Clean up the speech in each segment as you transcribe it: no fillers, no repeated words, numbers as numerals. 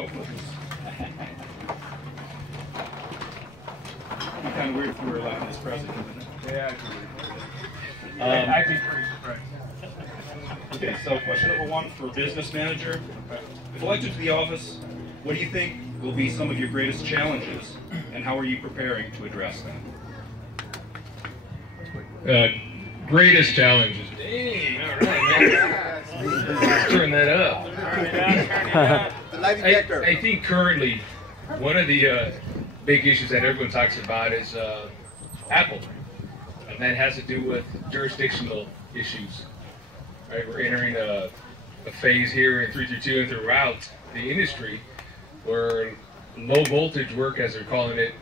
Kind of weird if we were elected as president. Yeah, I'd be pretty surprised. Okay, so question number one for business manager. If elected to the office, what do you think will be some of your greatest challenges, and how are you preparing to address them? Greatest challenges. Dang, all right, man. Turn that up. I think currently one of the big issues that everyone talks about is Apple, and that has to do with jurisdictional issues. Right, we're entering a phase here in 332 and throughout the industry where low voltage work, as they're calling it,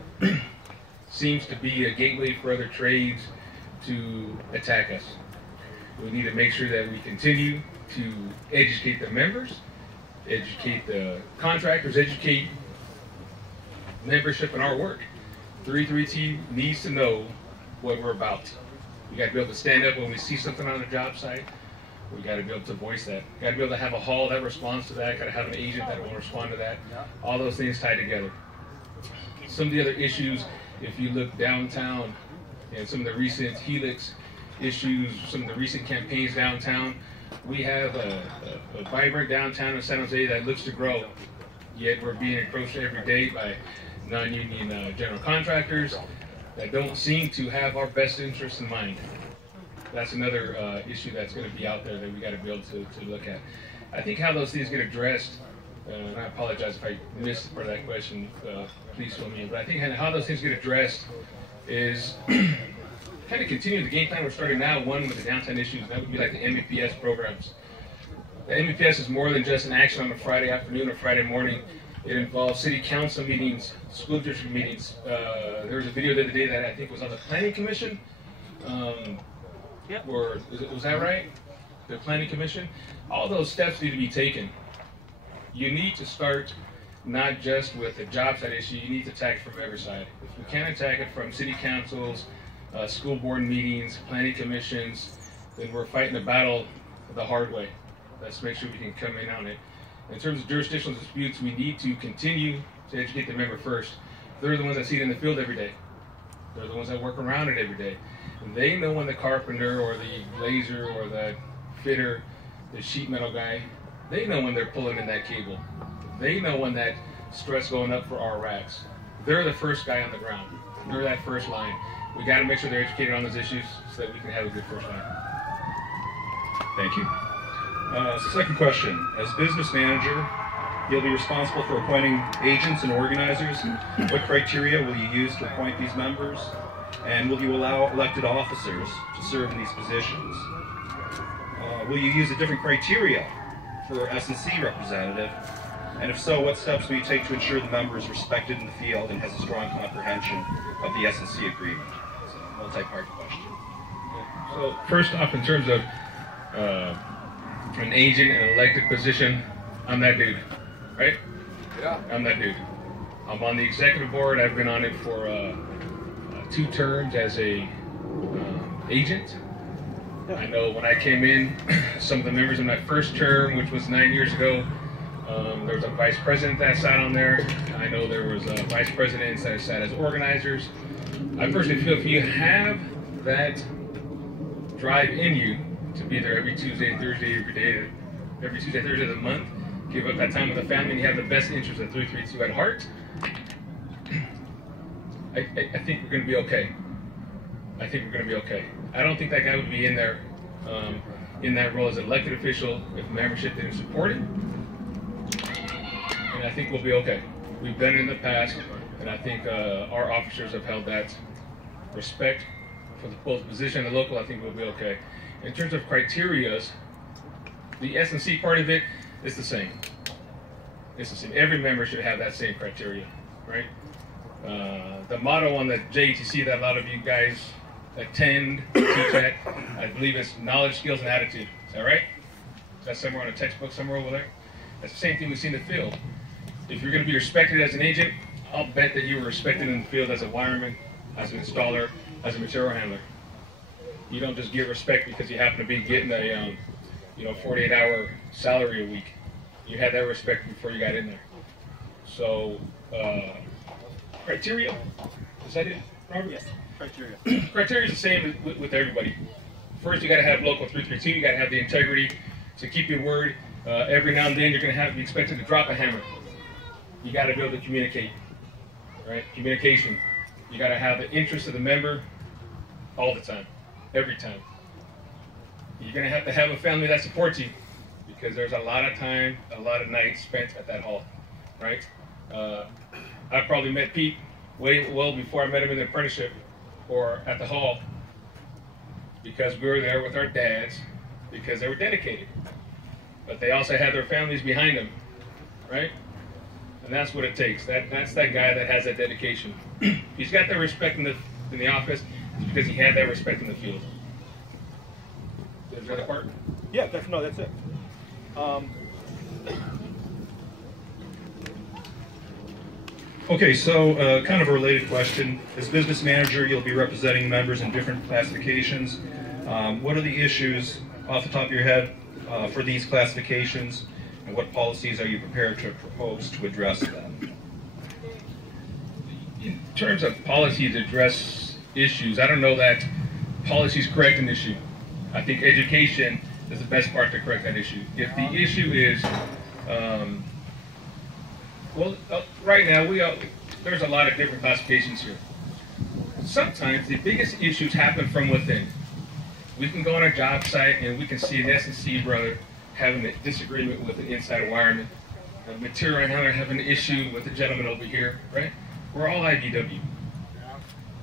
seems to be a gateway for other trades to attack us. We need to make sure that we continue to educate the members, educate the contractors, educate membership in our work. 332 needs to know what we're about. We got to be able to stand up when we see something on a job site. We got to be able to voice that. Got to be able to have a hall that responds to that. Got to have an agent that will respond to that. All those things tied together. Some of the other issues, if you look downtown and some of the recent Helix issues, some of the recent campaigns downtown, we have a vibrant downtown in San Jose that looks to grow. Yet we're being encroached every day by non-union general contractors that don't seem to have our best interests in mind. That's another issue that's going to be out there that we got to be able to look at. I think how those things get addressed, and I apologize if I missed part of that question, please fill me in, but I think how those things get addressed is kind of continuing the game plan we're starting now, one with the downtown issues, that would be like the MVPS programs. The MVPS is more than just an action on a Friday afternoon or Friday morning. It involves city council meetings, school district meetings. There was a video the other day that I think was on the planning commission. Yep. Or was that right? The planning commission? All those steps need to be taken. You need to start not just with the job site issue, you need to attack it from every side. If we can't attack it from city councils, school board meetings, planning commissions, then we're fighting a battle the hard way. Let's make sure we can come in on it. In terms of jurisdictional disputes, we need to continue to educate the member first. They're the ones that see it in the field every day. They're the ones that work around it every day. And they know when the carpenter or the glazer or the fitter, the sheet metal guy, they know when they're pulling in that cable. They know when that stress going up for our racks. They're the first guy on the ground. They're that first line. We got to make sure they're educated on those issues so that we can have a good first line. Thank you. Second question. As business manager, you'll be responsible for appointing agents and organizers. What criteria will you use to appoint these members? And will you allow elected officers to serve in these positions? Will you use a different criteria for S&C representative? And if so, what steps will you take to ensure the member is respected in the field and has a strong comprehension of the S&C agreement? It's a multi-part question. So first off, in terms of an agent in an elected position, I'm that dude, right? Yeah. I'm that dude. I'm on the executive board. I've been on it for 2 terms as a agent. I know when I came in, some of the members in my first term, which was 9 years ago, there was a vice president that sat on there. I know there was vice presidents that sat as organizers. I personally feel if you have that drive in you to be there every Tuesday and Thursday, every Tuesday and Thursday of the month, give up that time with the family, and you have the best interest of 332 at heart, I think we're going to be okay. I think we're going to be okay. I don't think that guy would be in there in that role as an elected official if membership didn't support it. And I think we'll be okay. We've done it in the past, and I think our officers have held that respect for both the position and the local. I think we'll be okay. In terms of criterias, the S&C part of it is the same. It's the same. Every member should have that same criteria, right? The motto on the JETC that a lot of you guys attend, teach at, I believe it's knowledge, skills, and attitude. Is that right? Is that somewhere on a textbook somewhere over there? That's the same thing we see in the field. If you're going to be respected as an agent, I'll bet that you were respected in the field as a wireman, as an installer, as a material handler. You don't just give respect because you happen to be getting a 48-hour salary a week. You had that respect before you got in there. So, criteria, is that it, Robert? Yes, criteria. Criteria is the same with everybody. First, you got to have local 332. You got to have the integrity to keep your word. Every now and then, you're going to be expected to drop a hammer. You got to be able to communicate, right? Communication. You got to have the interest of the member all the time, every time. You're going to have a family that supports you, because there's a lot of time, a lot of nights spent at that hall, right? I probably met Pete well before I met him in the apprenticeship or at the hall, because we were there with our dads, because they were dedicated. But they also had their families behind them, right? And that's what it takes. That's that guy that has that dedication. He's got that respect in the office, it's because he had that respect in the field. There's the other part? Yeah, no, that's it. Okay, so kind of a related question. As business manager, you'll be representing members in different classifications. What are the issues off the top of your head for these classifications, and what policies are you prepared to propose to address them? In terms of policy to address issues, I don't know that policies correct an issue. I think education is the best part to correct that issue. If the issue is, right now there's a lot of different classifications here. Sometimes the biggest issues happen from within. We can go on a job site and we can see an S&C brother having a disagreement with an inside wireman, a material handler having an issue with the gentleman over here, right? We're all IBW.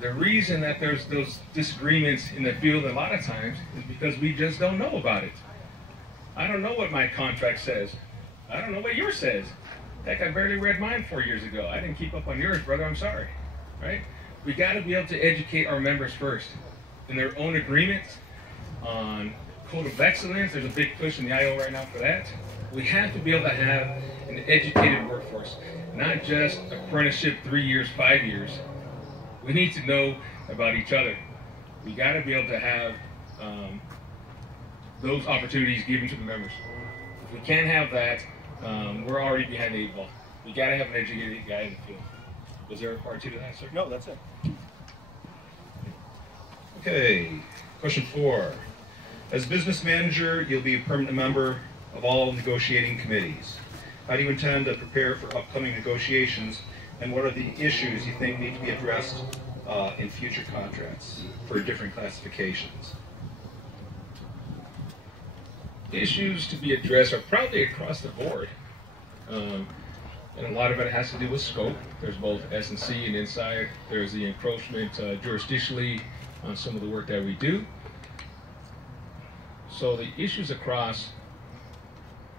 The reason that there's those disagreements in the field a lot of times is because we just don't know about it. I don't know what my contract says. I don't know what yours says. Heck, I barely read mine 4 years ago. I didn't keep up on yours, brother, I'm sorry, right? We gotta be able to educate our members first in their own agreements on code of excellence. There's a big push in the IO right now for that. We have to be able to have an educated workforce, not just apprenticeship 3 years, 5 years. We need to know about each other. We got to be able to have those opportunities given to the members. If we can't have that, we're already behind the 8 ball. We got to have an educated guy in the field. Was there a part 2 to that, sir? No, that's it. Okay, question 4. As business manager, you'll be a permanent member of all negotiating committees. How do you intend to prepare for upcoming negotiations, and what are the issues you think need to be addressed in future contracts for different classifications? Issues to be addressed are probably across the board. And a lot of it has to do with scope. There's both S&C and inside. There's the encroachment jurisdictionally on some of the work that we do. So the issues across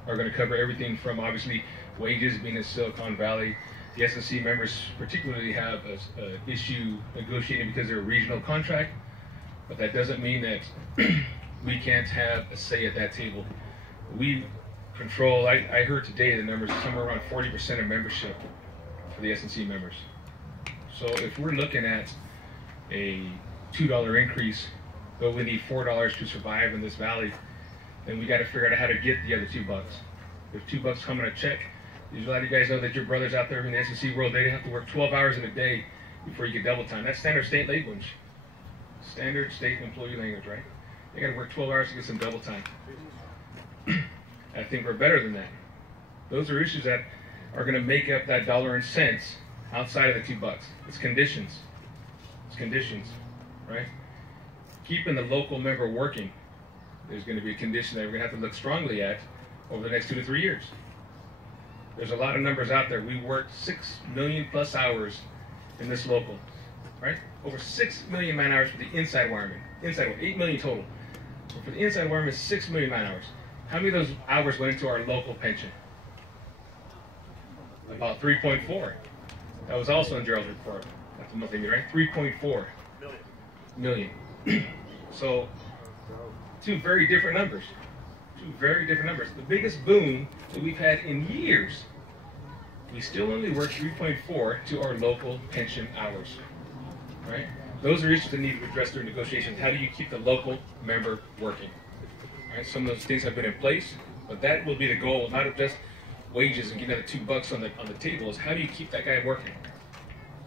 are going to cover everything from, obviously, wages being in Silicon Valley. The S&C members particularly have an issue negotiating because they're a regional contract, but that doesn't mean that we can't have a say at that table. We control, I heard today the numbers are somewhere around 40% of membership for the S&C members. So if we're looking at a $2 increase, but we need $4 to survive in this valley, then we got to figure out how to get the other $2. If $2 come in a check, a lot of you guys know that your brothers out there in the S&C world, they have to work 12 hours in a day before you get double time. That's standard state language. Standard state employee language, right? They got to work 12 hours to get some double time. I think we're better than that. Those are issues that are going to make up that dollar and cents outside of the $2. It's conditions. It's conditions, right? Keeping the local member working. There's going to be a condition that we're going to have to look strongly at over the next 2 to 3 years. There's a lot of numbers out there. We worked 6 million plus hours in this local, right? Over 6 million man hours for the inside wireman. Inside, 8 million total. But for the inside wireman, 6 million man hours. How many of those hours went into our local pension? About 3.4. That was also in Gerald's report. That's the monthly meeting, right? 3.4 million. So, 2 very different numbers. 2 very different numbers. The biggest boom that we've had in years, we still only work 3.4 to our local pension hours, right? Those are issues that need to be addressed during negotiations. How do you keep the local member working? Right? Some of those things have been in place, but that will be the goal, not of just wages and get another $2 on the table is how do you keep that guy working?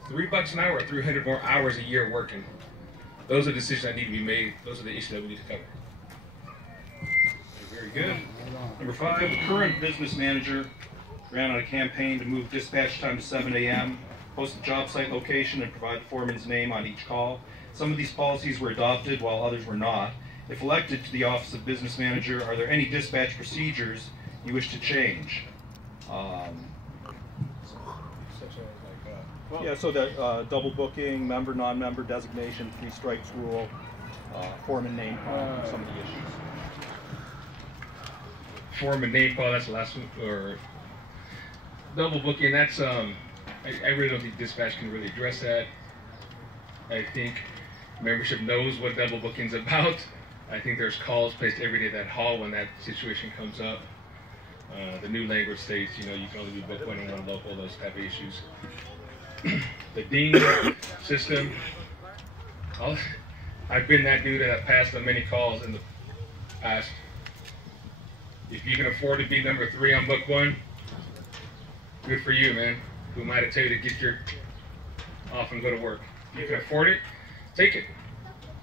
$3 an hour, 300 more hours a year working. Those are the decisions that need to be made. Those are the issues that we need to cover. Very good. Number 5, the current business manager ran on a campaign to move dispatch time to 7 a.m., post the job site location, and provide the foreman's name on each call. Some of these policies were adopted while others were not. If elected to the office of business manager, are there any dispatch procedures you wish to change? Yeah, so the double booking, member, non-member designation, 3 strikes rule, foreman name, some of the issues. Foreman name call, that's the last one, or double booking, that's, I really don't think dispatch can really address that. I think membership knows what double booking's about. I think there's calls placed every day at that hall when that situation comes up. The new language states, you know, you can only be booked one on one local, those type of issues. The ding system, I've been that dude that I've passed on many calls in the past. If you can afford to be number 3 on book 1, good for you, man. Who am I to tell you to get your off and go to work? If you can afford it, take it.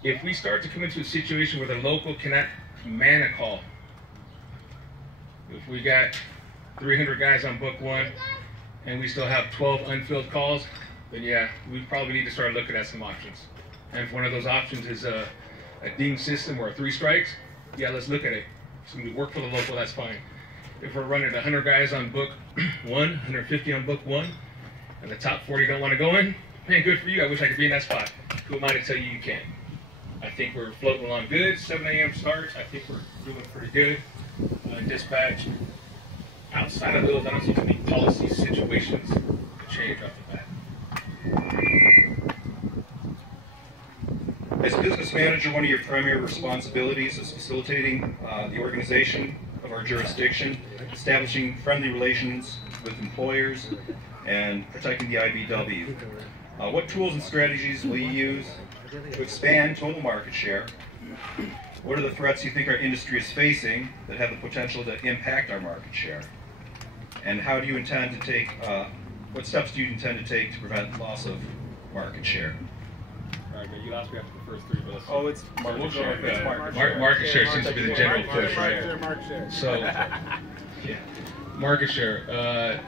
If we start to come into a situation where the local cannot man a call, if we got 300 guys on book 1 and we still have 12 unfilled calls, then yeah, we probably need to start looking at some options. And if one of those options is a ding system or a 3 strikes, yeah, let's look at it. So we work for the local, that's fine. If we're running 100 guys on book 1, 150 on book 1, and the top 40 don't want to go in, man, good for you. I wish I could be in that spot. Who am I to tell you you can't? I think we're floating along good. 7 a.m. start. I think we're doing pretty good. Dispatch. Outside of those, I don't see too many policy situations to change off the bat. As business manager, one of your primary responsibilities is facilitating the organization of our jurisdiction, establishing friendly relations with employers, and protecting the IBW. What tools and strategies will you use to expand total market share? What are the threats you think our industry is facing that have the potential to impact our market share? And how do you intend to take, what steps do you intend to take to prevent loss of market share? All right, you asked me after the first 3, but let's see. Oh, it's market share. It's Market share seems to be the general push. Market share. So, yeah, market share.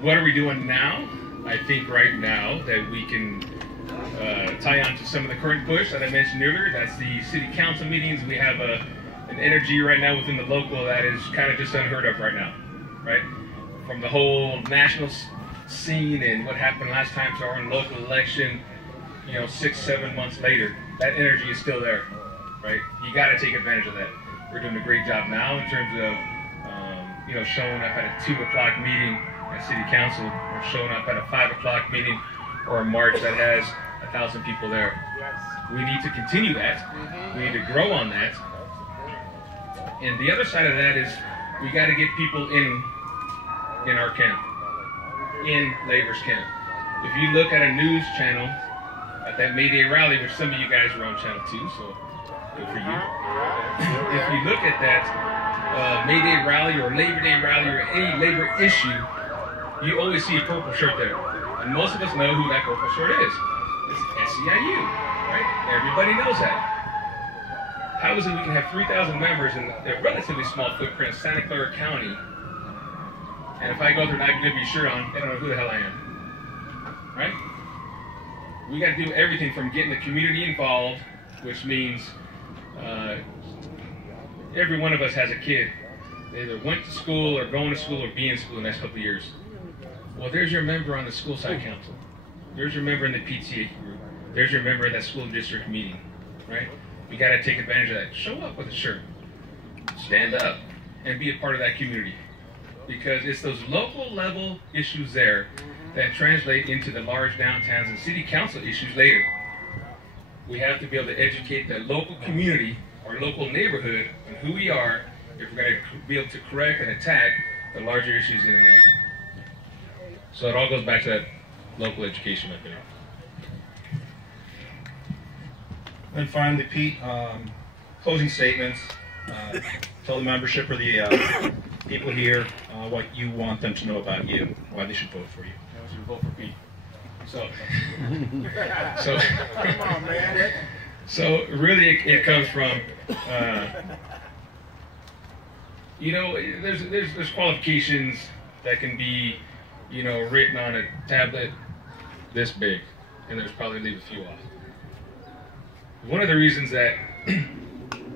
What are we doing now? I think right now that we can tie on to some of the current push that I mentioned earlier. That's the city council meetings. We have an energy right now within the local that is kind of just unheard of right now, right? From the whole national scene and what happened last time to our own local election, you know, 6-7 months later, that energy is still there, right? You got to take advantage of that. We're doing a great job now in terms of, you know, showing up at a 2 o'clock meeting at city council, or showing up at a 5 o'clock meeting, or a march that has 1,000 people there. We need to continue that. We need to grow on that. And the other side of that is we got to get people in our camp, in labor's camp. If you look at a news channel at that May Day rally, which some of you guys were on channel 2, so good for you. If you look at that May Day rally or Labor Day rally or any labor issue, you always see a purple shirt there. And most of us know who that purple shirt is. It's SEIU, right? Everybody knows that. How is it we can have 3,000 members in a relatively small footprint, Santa Clara County, and if I go through an IBW shirt on, they don't know who the hell I am, right? We got to do everything from getting the community involved, which means every one of us has a kid. They either went to school or going to school or be in school in the next couple of years. Well, there's your member on the school side council. There's your member in the PTA group. There's your member in that school district meeting, right? We got to take advantage of that. Show up with a shirt. Stand up and be a part of that community. Because it's those local level issues there that translate into the large downtowns and city council issues later. We have to be able to educate the local community or local neighborhood on who we are if we're going to be able to correct and attack the larger issues in hand. So it all goes back to that local education up there. And finally, Pete, closing statements. Tell the membership or the people here what you want them to know about you, why they should vote for you. I want you to vote for Pete. So, Come on, man. so really, it comes from, you know, there's qualifications that can be, you know, written on a tablet this big, and there's probably leave a few off. One of the reasons that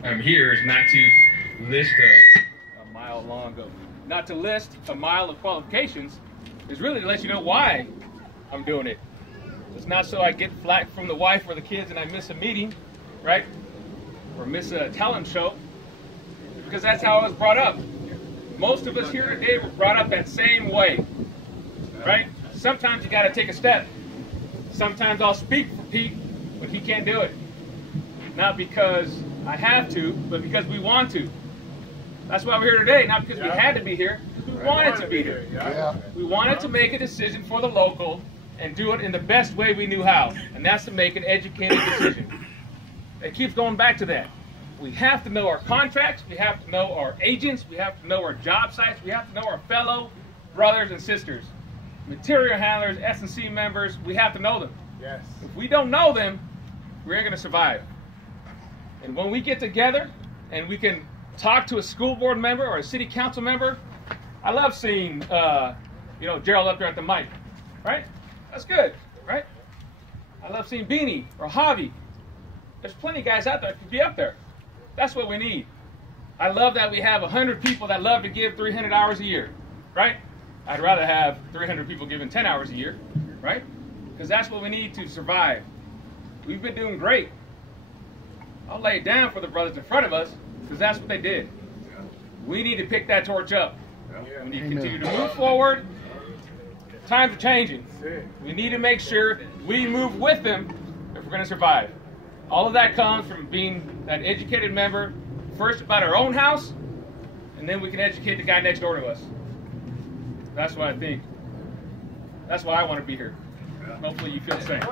I'm here is not to list a mile long of, not to list a mile of qualifications, is really to let you know why I'm doing it. It's not so I get flack from the wife or the kids and I miss a meeting, right? Or miss a talent show, because that's how I was brought up. Most of us here today were brought up that same way, right? Sometimes you got to take a step. Sometimes I'll speak for Pete when he can't do it. Not because I have to, but because we want to. That's why we're here today, not because we had to be here. We wanted to be here. We wanted to make a decision for the local and do it in the best way we knew how, and that's to make an educated decision. It keeps going back to that. We have to know our contracts, we have to know our agents, we have to know our job sites, we have to know our fellow brothers and sisters. Material handlers, S&C members, we have to know them. Yes. If we don't know them, we ain't going to survive. And when we get together and we can talk to a school board member or a city council member, I love seeing, you know, Gerald up there at the mic, right? That's good, right? I love seeing Beanie or Javi. There's plenty of guys out there that could be up there. That's what we need. I love that we have 100 people that love to give 300 hours a year, right? I'd rather have 300 people giving 10 hours a year, right? Because that's what we need to survive. We've been doing great. I'll lay it down for the brothers in front of us, because that's what they did. We need to pick that torch up. We need to continue to move forward. Times are changing. We need to make sure we move with them if we're going to survive. All of that comes from being that educated member, first about our own house, and then we can educate the guy next door to us. That's what I think. That's why I want to be here. Hopefully you feel the same.